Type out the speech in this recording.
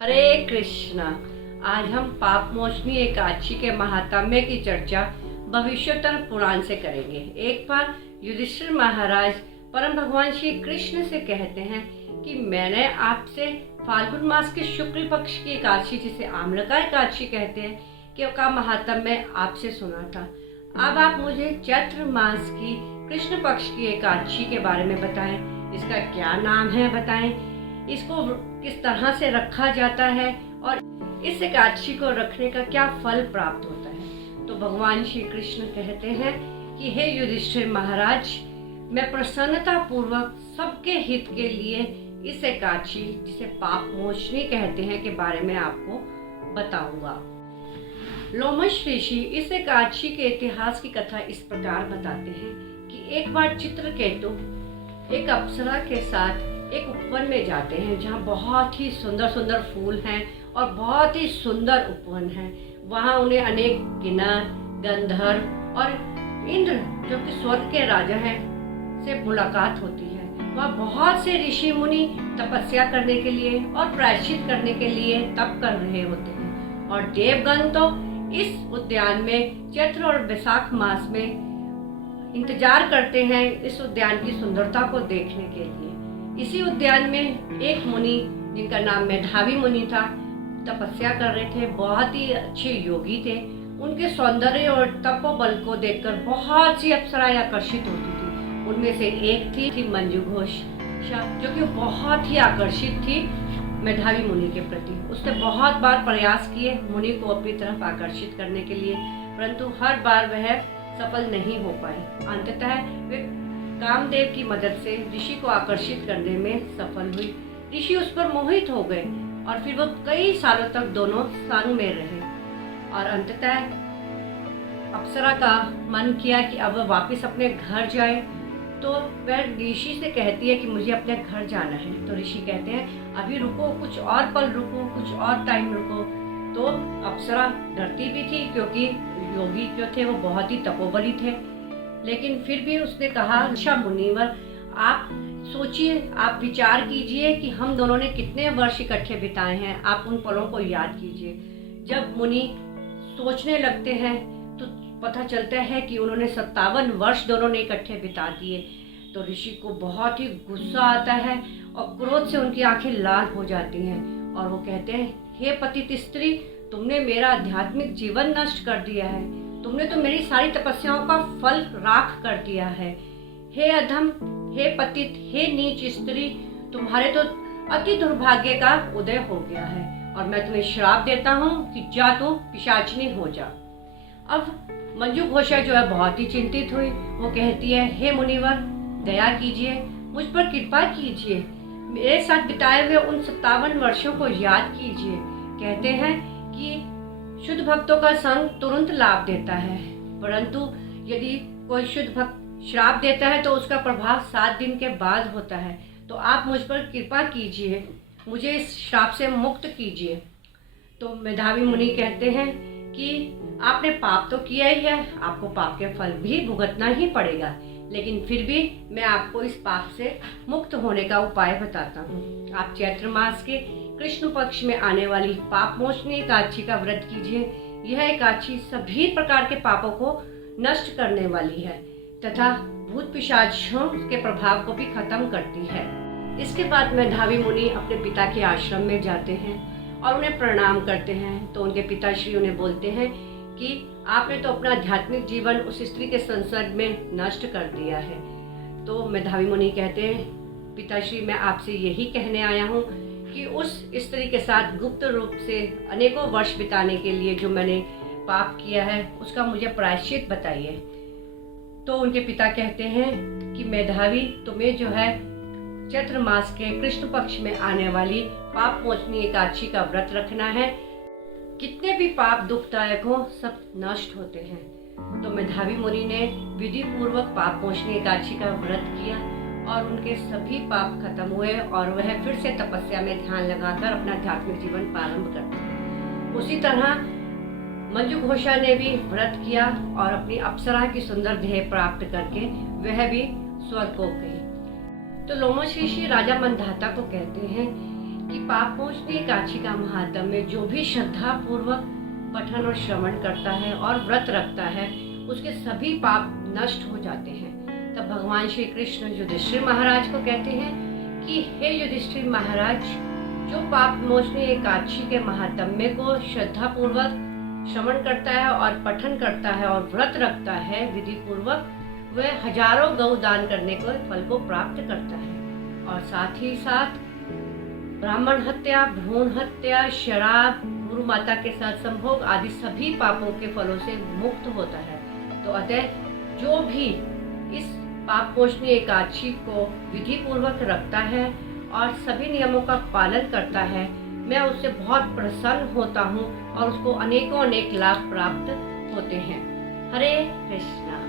हरे कृष्णा। आज हम पाप मोचनी एकादशी के महात्म्य की चर्चा भविष्योत्तर पुराण से करेंगे। एक बार युधिष्ठिर महाराज परम भगवान श्री कृष्ण से कहते हैं कि मैंने आपसे फाल्गुन मास के शुक्ल पक्ष की एकादशी, जिसे आम्लका एकादशी कहते हैं, का महात्म्य आपसे सुना था। अब आप मुझे चैत्र मास की कृष्ण पक्ष की एकादशी के बारे में बताएं। इसका क्या नाम है बताएं, इसको किस तरह से रखा जाता है और इस एकादशी को रखने का क्या फल प्राप्त होता है। तो भगवान श्री कृष्ण कहते हैं कि हे युधिष्ठिर महाराज, मैं प्रसन्नता पूर्वक सबके हित के लिए इस एकादशी, जिसे पाप मोचनी कहते हैं, के बारे में आपको बताऊंगा। लोमश ऋषि इस एकादशी के इतिहास की कथा इस प्रकार बताते हैं कि एक बार चित्रकेतु एक अप्सरा के साथ एक उपवन में जाते हैं, जहाँ बहुत ही सुंदर सुंदर फूल हैं और बहुत ही सुंदर उपवन है। वहाँ उन्हें अनेक किन्नर, गंधर्व और इंद्र, जो कि स्वर्ग के राजा हैं, से मुलाकात होती है। वहाँ बहुत से ऋषि मुनि तपस्या करने के लिए और प्रायश्चित करने के लिए तप कर रहे होते हैं, और देवगण तो इस उद्यान में चैत्र और वैशाख मास में इंतजार करते हैं इस उद्यान की सुंदरता को देखने के लिए। इसी उद्यान में एक मुनि, जिनका नाम मेधावी मुनि था, तपस्या कर रहे थे। बहुत ही अच्छे योगी थे। उनके सौंदर्य और तपोबल को देखकर बहुत सी अप्सराएं आकर्षित होती थी। उनमें से एक थी मंजू घोष, जो कि बहुत ही आकर्षित थी मेधावी मुनि के प्रति। उसने बहुत बार प्रयास किए मुनि को अपनी तरफ आकर्षित करने के लिए, परंतु हर बार वह सफल नहीं हो पाए। अंततः वे कामदेव की मदद से ऋषि को आकर्षित करने में सफल हुई। ऋषि उस पर मोहित हो गए और फिर वो कई सालों तक दोनों संग में रहे। और अंततः अप्सरा का मन किया कि अब वह वापस अपने घर जाए। तो वह ऋषि से कहती है कि मुझे अपने घर जाना है। तो ऋषि कहते हैं अभी रुको, कुछ और पल रुको, कुछ और टाइम रुको। तो अप्सरा डरती भी थी, क्योंकि योगी जो थे वो बहुत ही तपोबली थे। लेकिन फिर भी उसने कहा, अच्छा मुनिवर, आप सोचिए, आप विचार कीजिए कि हम दोनों ने कितने वर्ष इकट्ठे बिताए हैं। आप उन पलों को याद कीजिए। जब मुनि सोचने लगते हैं तो पता चलता है कि उन्होंने 57 वर्ष दोनों ने इकट्ठे बिता दिए। तो ऋषि को बहुत ही गुस्सा आता है और क्रोध से उनकी आंखें लाल हो जाती हैं, और वो कहते हैं, हे पतित स्त्री, तुमने मेरा आध्यात्मिक जीवन नष्ट कर दिया है। तुमने तो मेरी सारी तपस्याओं का फल राख कर दिया है। हे अधम, हे पतित, हे नीच स्त्री, तुम्हारे तो अति दुर्भाग्य का उदय हो गया है, और मैं तुम्हें श्राप देता हूँ कि जा तू पिशाचिनी हो जा। अब मंजू घोषा जो है बहुत ही चिंतित हुई। वो कहती है, हे मुनिवर, दया कीजिए, मुझ पर कृपा कीजिए, मेरे साथ बिताए हुए उन 57 वर्षों को याद कीजिए। कहते हैं कि शुद्ध भक्तों का संग तुरंत लाभ देता है, परंतु यदि कोई शुद्ध भक्त श्राप देता है तो उसका प्रभाव 7 दिन के बाद होता है। तो आप मुझ पर कृपा कीजिए, मुझे इस श्राप से मुक्त कीजिए। तो मेधावी मुनि कहते हैं कि आपने पाप तो किया ही है, आपको पाप के फल भी भुगतना ही पड़ेगा, लेकिन फिर भी मैं आपको इस पाप से मुक्त होने का उपाय बताता हूँ। आप चैत्र मास के कृष्ण पक्ष में आने वाली पाप मोचनी एकादशी का व्रत कीजिए। यह एकादशी सभी प्रकार के पापों को नष्ट करने वाली है तथा भूत पिशाचों के प्रभाव को भी खत्म करती है। इसके बाद मेधावी मुनि अपने पिता के आश्रम में जाते हैं और उन्हें प्रणाम करते हैं। तो उनके पिताश्री उन्हें बोलते हैं कि आपने तो अपना आध्यात्मिक जीवन उस स्त्री के संसर्ग में नष्ट कर दिया है। तो मेधावी मुनि कहते हैं, पिताश्री, मैं आपसे यही कहने आया हूँ कि उस स्त्री के साथ गुप्त रूप से अनेकों वर्ष बिताने के लिए जो मैंने पाप किया है, उसका मुझे प्रायश्चित बताइए। तो उनके पिता कहते हैं कि मेधावी, तुम्हें जो है चैत्र मास के कृष्ण पक्ष में आने वाली पाप मोचनी एकादशी का व्रत रखना है। कितने भी पाप दुखदायक हो, सब नष्ट होते हैं। तो मेधावी मुनि ने विधि पूर्वक पाप मोचनी एकादशी का व्रत किया और उनके सभी पाप खत्म हुए, और वह फिर से तपस्या में ध्यान लगाकर अपना आध्यात्मिक जीवन प्रारंभ करते। उसी तरह मंजू घोषा ने भी व्रत किया और अपनी अप्सरा की सुंदर देह प्राप्त करके वह भी स्वर्ग को गई। तो लोमश ऋषि राजा मंधाता को कहते हैं कि पाप मोचनी एकादशी का महात्म्य जो भी श्रद्धा पूर्वक पठन और श्रवण करता है और व्रत रखता है उसके सभी पाप नष्ट हो जाते हैं। तब भगवान श्री कृष्ण युधिष्ठिर महाराज को कहते हैं कि हे युधिष्ठिर महाराज, जो पाप मोचनी एकादशी के महात्म्य को श्रद्धा पूर्वक श्रवण करता है और पठन करता है और व्रत रखता है विधि पूर्वक, वह हजारों गौ दान करने के फल को प्राप्त करता है और साथ ही साथ ब्राह्मण हत्या, भ्रूण हत्या, शराब, गुरु माता के साथ संभोग आदि सभी पापों के फलों से मुक्त होता है। तो अतः जो भी इस पाप मोचनी एकादशी को विधि पूर्वक रखता है और सभी नियमों का पालन करता है, मैं उससे बहुत प्रसन्न होता हूँ और उसको अनेकों अनेक लाभ प्राप्त होते हैं। हरे कृष्णा।